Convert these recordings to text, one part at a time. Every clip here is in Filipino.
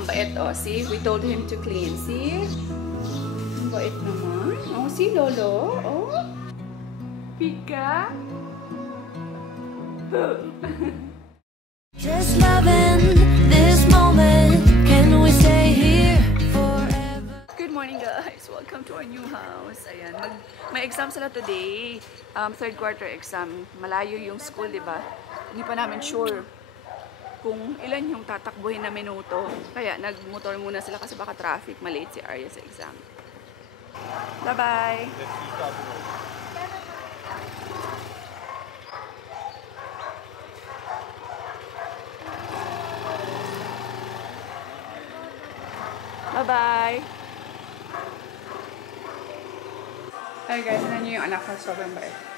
ang bait, oh. See? We told him to clean. See? Ang bait naman. Oh, see, Lolo? Oh. Pika? Just loving this moment. Can we stay here forever? Good morning, guys. Welcome to our new house. Ayan. May exam sila today. Third quarter exam. Malayo yung school, di ba? Hindi pa namin sure kung ilan yung tatakbuhin na minuto. Kaya nagmotor muna sila kasi baka traffic. Malate si Arya sa exam. Bye-bye! Bye-bye! Hey guys, ano nyo yung anak ko? Sobrang bait.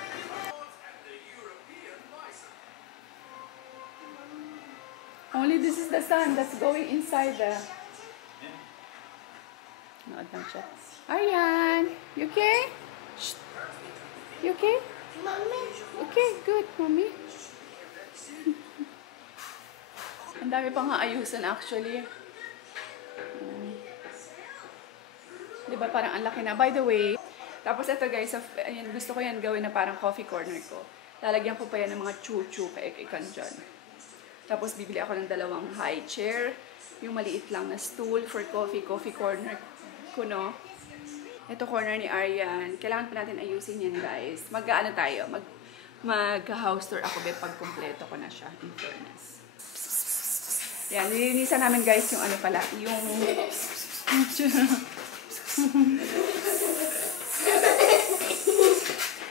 Only this is the sun that's going inside the... Nood lang siya. Aryan! You okay? Shh. You okay? Mommy. Okay, good, mommy. Ang dami pang ayusan actually. Diba parang ang laki na. By the way, tapos ito guys, ayan, gusto ko yan gawin na parang coffee corner ko. Lalagyan ko pa yan ng mga chuchu kaikikan dyan. Tapos bibili ako ng dalawang high chair. Yung maliit lang na stool for coffee corner ko, no? Ito corner ni Aryan. Kailangan pa natin ayusin yan guys. Mag-ano tayo? Mag-house tour ako pag kumpleto ko na siya, in fairness. Yan, nilinisan namin guys yung ano pala, yung...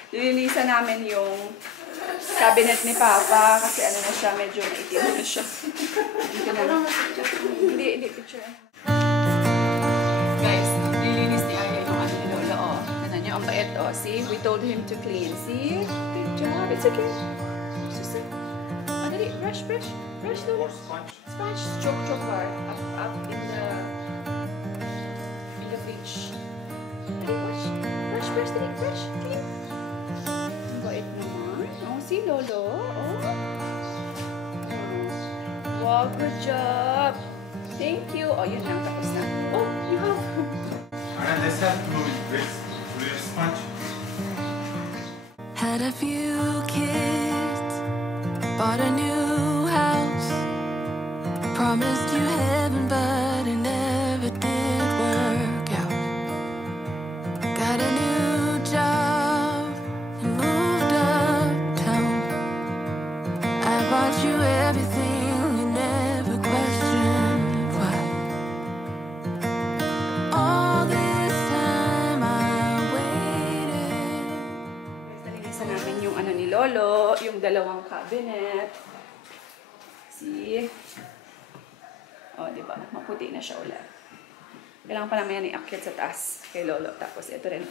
Nilinisan namin yung cabinet ni Papa kasi ano na siya, medyo maitim na siya. Hindi, picture. Guys, nilinis ni Arya yung ano ni Lola, oh. Ano nyo, ang bait, oh. See? We told him to clean. See? Good job. It's okay. Susan. Madali, brush, Lola. Sponge. Choke bar. Up in the fridge. Brush, dali, brush. Clean. Ang bait naman. Oh, see, Lolo? Oh. Wow, good job. Thank you. Oh, yun lang. Tapos na. Oh, you have... And let's have to go with this. Will you sponge? Had a few kids, bought a new house, promised you heaven, but it never did work out. Got a new job and moved uptown. I bought you everything, you never questioned why. All this time I waited. Nalinisan namin yung ano ni Lolo, yung dalawang cabinet. See? Oh, diba? Maputi na siya ulit. Kailangan pa namin yan iakyat sa taas kay Lolo. Tapos ito rin.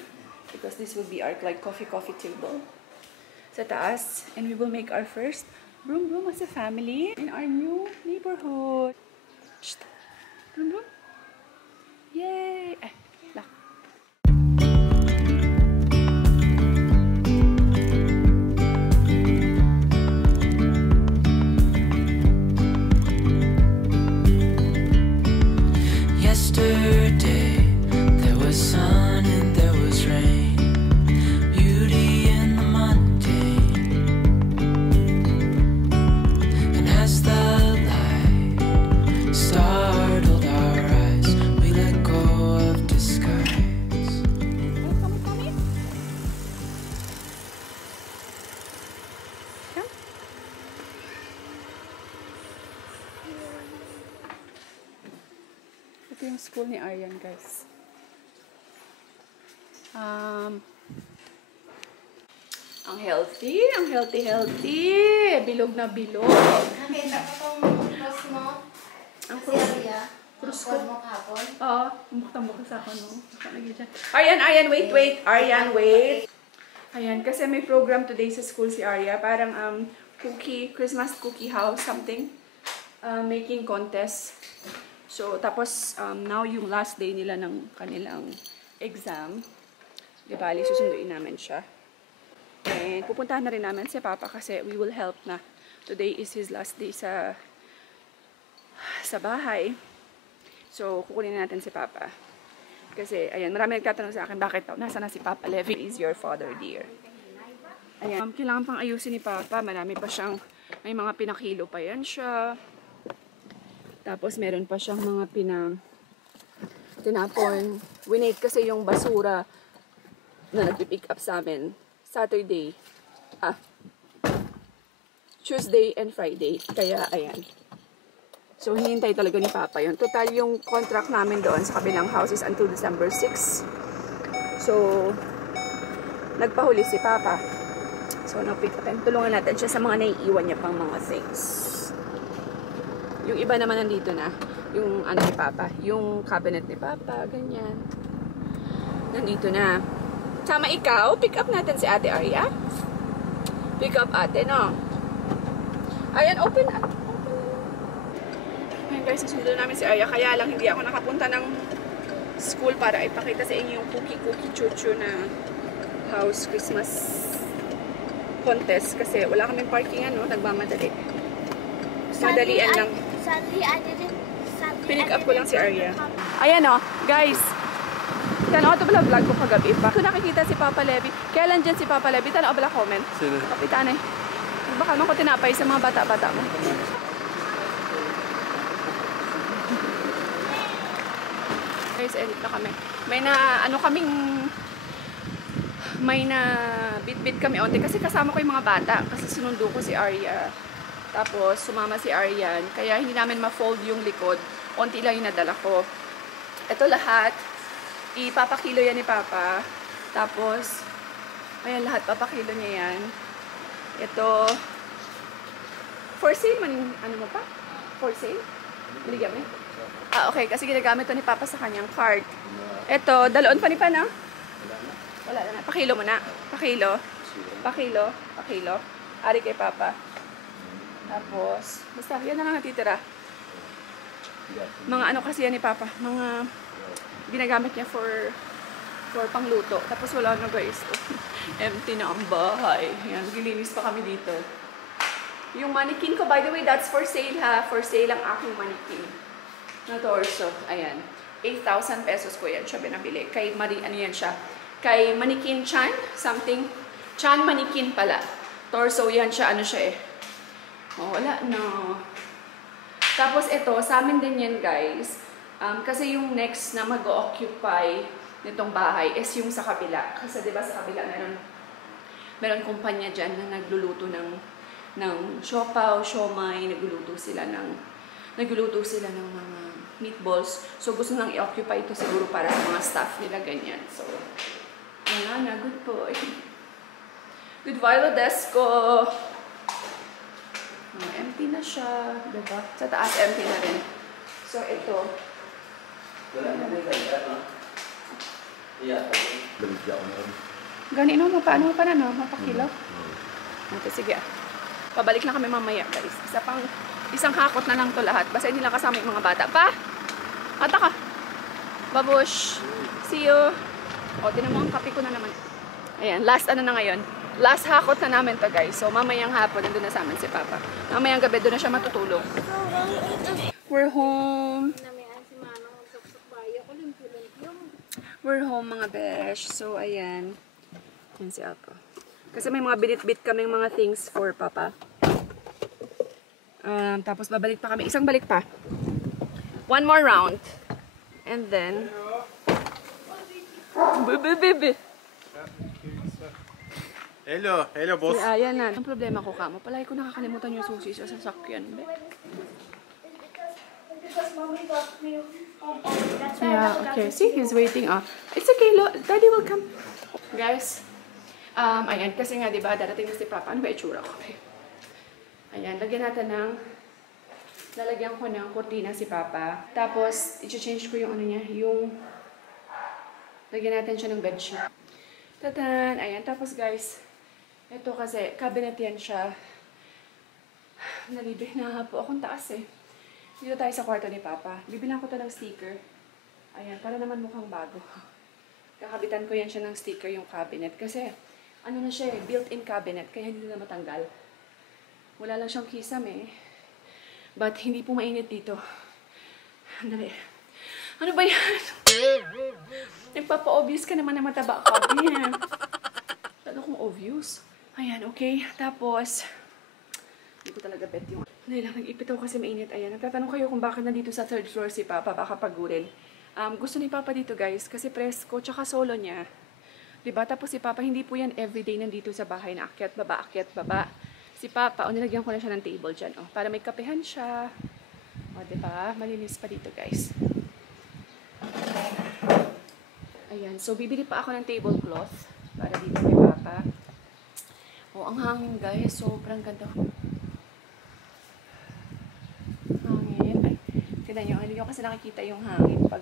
Because this will be our like coffee table sa taas. And we will make our first room as a family in our new neighborhood. Shh. Room. Yay! Eh, lock. Yesterday, there was sun and there was rain, beauty in the mundane. And as the light startled our eyes, we let go of disguise. Come. Ito yung school ni Aryan, guys. Ang healthy. Bilog na bilog. Nakita ko tong cross mo. Ang Si Arya. cross Call mo kahapon. Oo, mukha sa ako, no? Aryan, wait. Aryan, wait. Ayan, kasi may program today sa school si Arya. Parang Christmas cookie house, something. Making contest. So, tapos, now yung last day nila ng kanilang exam. Di bali, susunduin namin siya. And pupuntahan na rin namin si Papa kasi we will help na. Today is his last day sa bahay. So, kukunin natin si Papa. Kasi, ayan, marami nagtatanong sa akin, bakit daw, nasa na si Papa Levi? Is your father dear? Ayan, kailangan pang ayusin ni Papa. Marami pa siyang, may mga pinakilo pa yan siya. Tapos, meron pa siyang mga tinapon. Winate kasi yung basura na nagpipick up sa amin. Saturday. Tuesday and Friday. Kaya, ayan. So, hinihintay talaga ni Papa yun. Total, yung contract namin doon sa kabilang house is until December 6. So, nagpahuli si Papa. So, na-pick up and tulungan natin siya sa mga naiiwan niya pang mga things. Yung iba naman nandito na. Yung ano ni Papa. Yung cabinet ni Papa. Ganyan. Nandito na. Sama ikaw, pick up natin si Ate Arya. Pick up ate, no? Ayan, open up. Ayan guys, susunod namin si Arya. Kaya lang hindi ako nakapunta ng school para ipakita sa inyo yung cookie chuchu na house Christmas contest. Kasi wala kaming parking, ano, nagmamadali. Madalian lang. Sadly, I didn't. Pinick up ko lang si Arya. Ayan o, guys. Tanaw ito pala vlog ko kagabi pa. Kung nakikita si Papa Levi, kailan dyan si Papa Levi? Tanaw pala comment. Sino? Kapitan eh. Baka naman ko tinapay sa mga bata-bata mo. Guys, edit na kami. May na, ano kaming, may na bit-bit kami onte. Kasi kasama ko yung mga bata. Kasi sinundo ko si Arya. Tapos, sumama si Aryan. Kaya hindi namin ma-fold yung likod. Onti lang yung nadala ko. Ito lahat. Ipapakilo yan ni Papa. Tapos, ayan lahat. Papakilo niya yan. Ito. For sale man. Ano mo pa? For sale? Biligyan mo. Okay. Kasi ginagamit to ni Papa sa kanyang card. Ito. Daloon pa ni Pana. Wala na. Pakilo mo na. Pakilo. Pakilo. Pakilo. Ari kay Papa. Tapos, basta, yan na lang natitira. Mga ano kasi yan ni Papa. Mga ginagamit niya for pangluto. Tapos wala na guys. Empty na ang bahay. Yan, gilinis pa kami dito. Yung mannequin ko, by the way, that's for sale ha. For sale ang aking mannequin. Na torso. Ayan. 8,000 pesos ko yan siya binabili. Kay Marie, ano yan siya? Kay Mannequin Chan, something. Chan Mannequin pala. Torso yan siya, ano siya eh. Oh, wala na. Tapos ito, sa amin din yan guys. Kasi yung next na mag-occupy nitong bahay is yung sa kabila. Kasi diba sa kabila meron kumpanya dyan na nagluluto ng siopaw, siomay, nagluluto sila ng mga meatballs. So gusto nang i-occupy ito siguro para sa mga staff nila ganyan. So, wala na, good boy. Good Viola Desco. Empty na siya, diba? Sa taas, empty na rin. So, ito. Ganino mo, paano pa na, no? Mapakilo? Okay, sige. Pabalik na kami mamaya, guys. Isang hakot na lang to lahat. Basta hindi lang kasama yung mga bata. Pa! Ata ka! Babush! See you! O, tinan mo ang kape ko na naman. Ayan, last ano na ngayon. Last hakot na namin to guys. So mamayang hapon nandun na sa amin si Papa. Mamayang gabi doon na siya matutulog. We're home. We're home mga besh. So ayan. Yan si Apo. Kasi may mga binit-bit kaming mga things for Papa. Tapos babalik pa kami. Isang balik pa. One more round. And then Bibi. Hello, boss. Ayan na. Ang problema ko kamo, palagi ko nakakalimutan yung susi sa sasakyan. Yeah, okay. See, he's waiting. It's okay, Daddy will come. Guys, ayan, kasi nga, diba, darating na si Papa. Ano ba itsura ko? Ayan, lalagyan ko ng kurtina si Papa. Tapos, i-change ko yung ano niya, lagyan natin siya ng bedsheet. Tadan! Ayan, tapos guys, ito kasi, cabinet yan siya. Nalibig na po akong taas eh. Dito tayo sa kwarto ni Papa. Bibilang ko to ng sticker. Ayan, para naman mukhang bago. Kakabitan ko yan siya ng sticker yung cabinet. Kasi, ano na siya eh, built-in cabinet. Kaya hindi na matanggal. Wala lang siyang kisame eh. But, hindi po mainit dito. Andali. Ano ba yan? Nagpapa-obvious ka naman na mataba ka. Ayan. Ano kung obvious? Ayan, okay. Tapos, hindi ko talaga bet yung... Nag-ipit ako kasi mainit. Ayan, nagtatanong kayo kung bakit nandito sa 3rd floor si Papa. Baka pagurin. Gusto ni Papa dito, guys, kasi presko, tsaka solo niya. Diba? Tapos si Papa, hindi po yan everyday nandito sa bahay na akyat, baba. Si Papa, nilagyan ko na siya ng table dyan, para may kapehan siya. Diba? Malinis pa dito, guys. Ayan, so bibili pa ako ng tablecloth para dito kay Papa. Ang hangin, guys, sobrang ganda. Hangin. Ay, tignan nyo, hindi nyo kasi nakikita yung hangin pag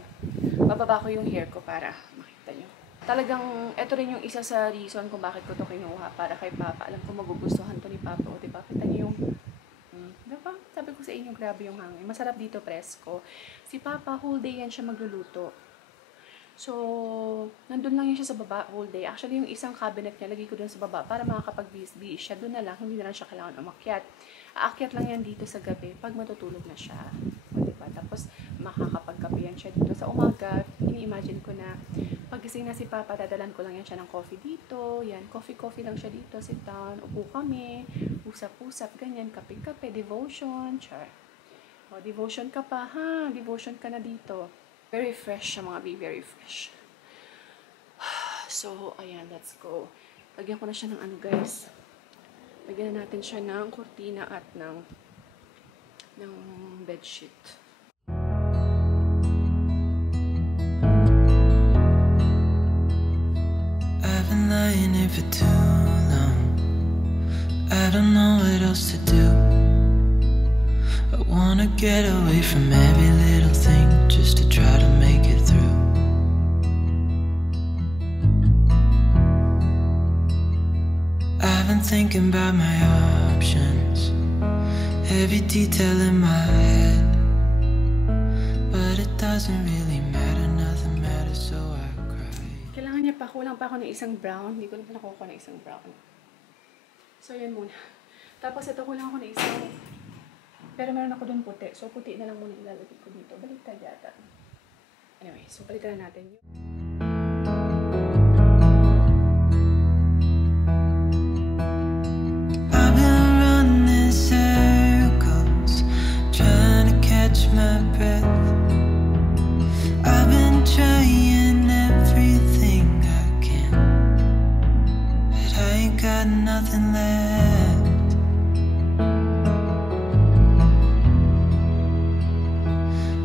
bababa ko yung hair ko para makita nyo. Talagang, ito rin yung isa sa reason kung bakit ko to kinuha para kay Papa. Alam ko magugustuhan to ni Papa. O, diba? Kita nyo yung... Diba? Sabi ko sa inyo, grabe yung hangin. Masarap dito, presko. Si Papa, whole day yan siya magluluto. So, nandun lang yan siya sa baba whole day. Actually, yung isang cabinet niya, lagi ko dun sa baba para makakapag-bis-bis siya. Doon na lang, hindi na lang siya kailangan umakyat. Aakyat lang yan dito sa gabi pag matutulog na siya. O, diba? Tapos, makakapagkape yan siya dito sa umaga. Ini-imagine ko na paggising na si Papa, dadalan ko lang yan siya ng coffee dito. Yan, coffee lang siya dito. Sit down, upo kami, usap-usap, ganyan, kape-kape, devotion, char. O, devotion ka pa, ha? Devotion ka na dito. Very fresh siya, mga baby, very fresh. So, ayan, let's go. Lagyan ko na siya ng ano, guys. Lagyan na natin siya ng kurtina at ng bedsheet. I've been lying here for too long. I don't know what else to do. I wanna get away from every little thing just to try to make it through. I've been thinking about my options, every detail in my head, but it doesn't really matter, nothing matters, so I cry. Kailangan niya pa, kulang pa ako ng isang brown. Hindi ko na pa nakukuha ng isang brown. So, yan muna. Tapos, ito kulang ako ng isang... Pero meron ako dun puti. So, puti na lang muna ilalagay ko dito. Baliktad yata. Anyway, so baliktad na natin yun. I've been running circles, trying to catch my breath. I've been trying everything I can, but I ain't got nothing left.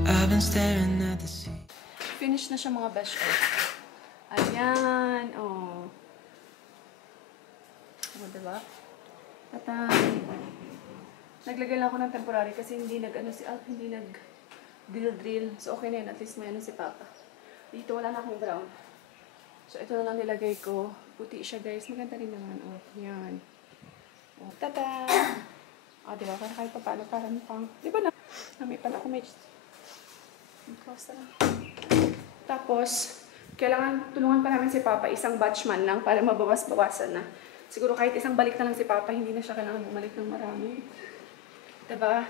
I've been staring at the sea. Finish na siya, mga besh. Ayan. Oh. Diba? At naglagay lang ako ng temporary kasi hindi si Alf, hindi drill. So, okay na yun. At least may si Papa. Dito wala na akong brown. So, ito na lang nilagay ko. Puti siya, guys. Maganda rin naman. Oh, yan. Oh, tada! Oh, diba? Para kahit pa paano, parang pang... Diba na? May pala ako may... Tapos, kailangan tulungan pa namin si Papa, isang batch man lang para mabawas-bawasan na. Siguro kahit isang balik na lang si Papa, hindi na siya kailangan bumalik ng marami. Diba?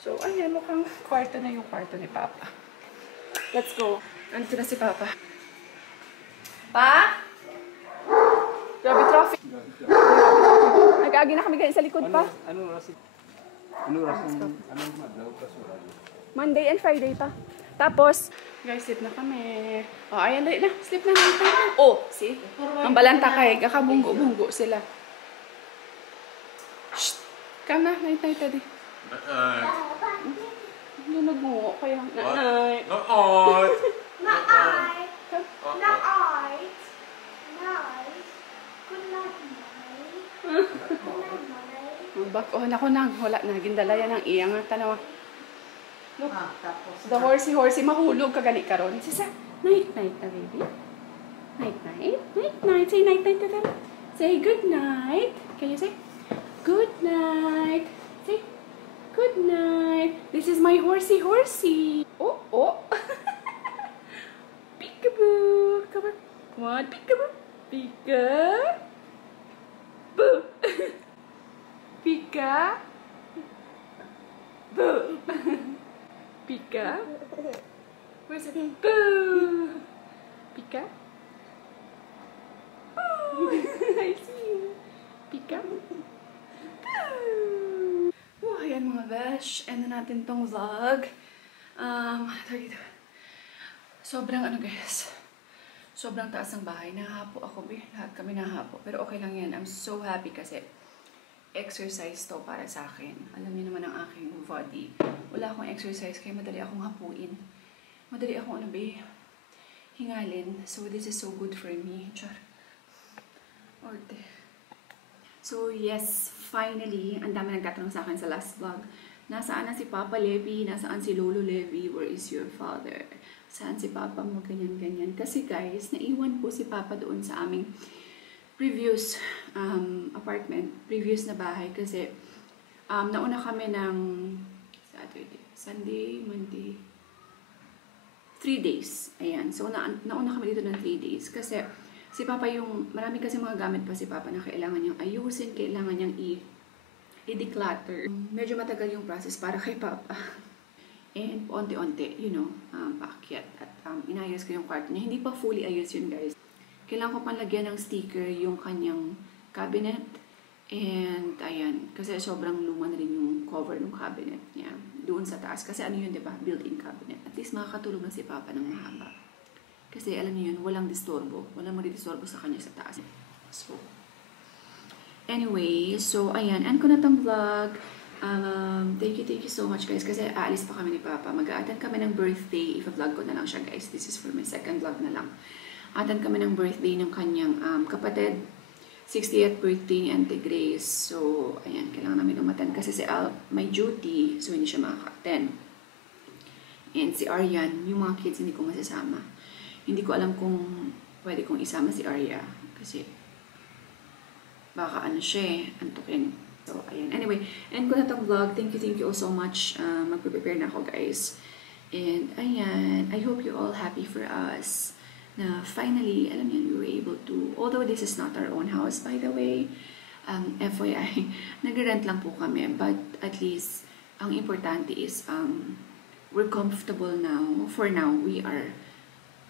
So, ayan, mukhang kwarto na yung kwarto ni Papa. Let's go. Andito na si Papa. Pa? Grabe traffic. Nag-agi na kami sa likod pa. Anong madlaw pa sa Monday and Friday pa. Tapos, guys, sleep na kami. Oh, ayan, dali na. Sleep na natin. Oh, see? Ang balanta kay. Kakabunggo-bunggo sila. Shh! Come na. Night-night, daddy. Lunog mo. Kaya, night-night. Night! Night! Night! Night! Good night, Mommy. Good night, Mommy. Back on ako nang. Wala na. Gindalayan ang iyang. Tanawa. Look. The horsey. Mahulog ka gani karon. Sisa. Night-night na, baby. Night-night. Night-night. Say night-night to them. Say good night. Can you say? Good night. Say good night. This is my horsey. Oh, oh. Peekaboo. Come on. Come on. Peekaboo. Peekaboo. Peekaboo. Pika. Where's it? Boo! Pika? Oh, I see. Pika? Boo! Oh, ayan mga besh. End na natin tong vlog. Sobrang ano guys. Sobrang taas ng bahay. Nahapo ako, be. Lahat kami nahapo. Pero okay lang yan. I'm so happy kasi exercise to para sa akin. Alam niyo naman ang aking body. Wala akong exercise kaya madali akong hapuin. Madali akong ano, be, hingalin. So this is so good for me. Char. Orte. So yes, finally, ang dami nagtatanong sa akin sa last vlog. Nasaan na si Papa Levy? Nasaan si Lolo Levy? Where is your father? Saan si Papa mo? Ganyan-ganyan. Kasi guys, naiwan po si Papa doon sa aming previous apartment, previous na bahay. Kasi nauna kami ng Saturday, Sunday, Monday, 3 days. Ayan. So nauna kami dito ng 3 days. Kasi si Papa marami kasi mga gamit pa si Papa na kailangan niyang ayusin, kailangan niyang i-declutter. Medyo matagal yung process para kay Papa. And onti-onti, paakyat. At inayos ko yung kwarto niya. Hindi pa fully ayos yun, guys. Kailangan ko pang lagyan ng sticker yung kanyang cabinet. And, ayan. Kasi sobrang luma na rin yung cover ng cabinet niya. Doon sa taas. Kasi ano yun, diba? Built-in cabinet. At least makakatulog na si Papa ng mahaba. Kasi alam niyo yun, walang disturbo. Walang magdidisturbo sa kanya sa taas. So, anyway, so ayan, end ko na tong vlog. Thank you so much guys kasi aalis pa kami ni Papa. Mag-a-attend kami ng birthday. Ipa-vlog ko na lang siya guys. This is for my second vlog na lang. Attend kami ng birthday ng kanyang kapatid. 60th birthday ni Auntie Grace. So, ayan, kailangan namin umattend kasi si Al may duty. So, hindi siya makaka-attend. And si Aryan, yung mga kids hindi ko masasama. Hindi ko alam kung pwede kong isama si Arya. Kasi baka ano siya antukin. So, ayan. Anyway, end ko na itong vlog. Thank you all so much. Magpe-prepare na ako, guys. And, ayan. I hope you're all happy for us. Na finally, alam niyo, we were able to, although this is not our own house, by the way, FYI, nag-rent lang po kami. But, at least, ang importante is, we're comfortable now. For now, we are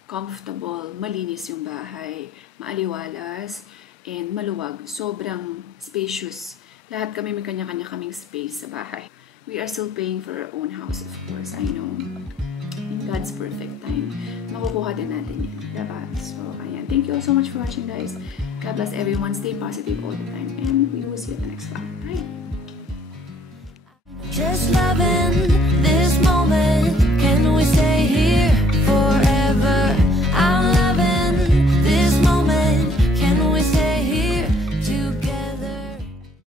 comfortable. Malinis yung bahay. Maaliwalas. And maluwag. Sobrang spacious. Lahat kami may kanya-kanya kaming space sa bahay. We are still paying for our own house, of course. I know. In God's perfect time, makukuha din natin yan. Diba? So, ayan. Thank you all so much for watching, guys. God bless everyone. Stay positive all the time. And we will see you at the next vlog. Bye! Just loving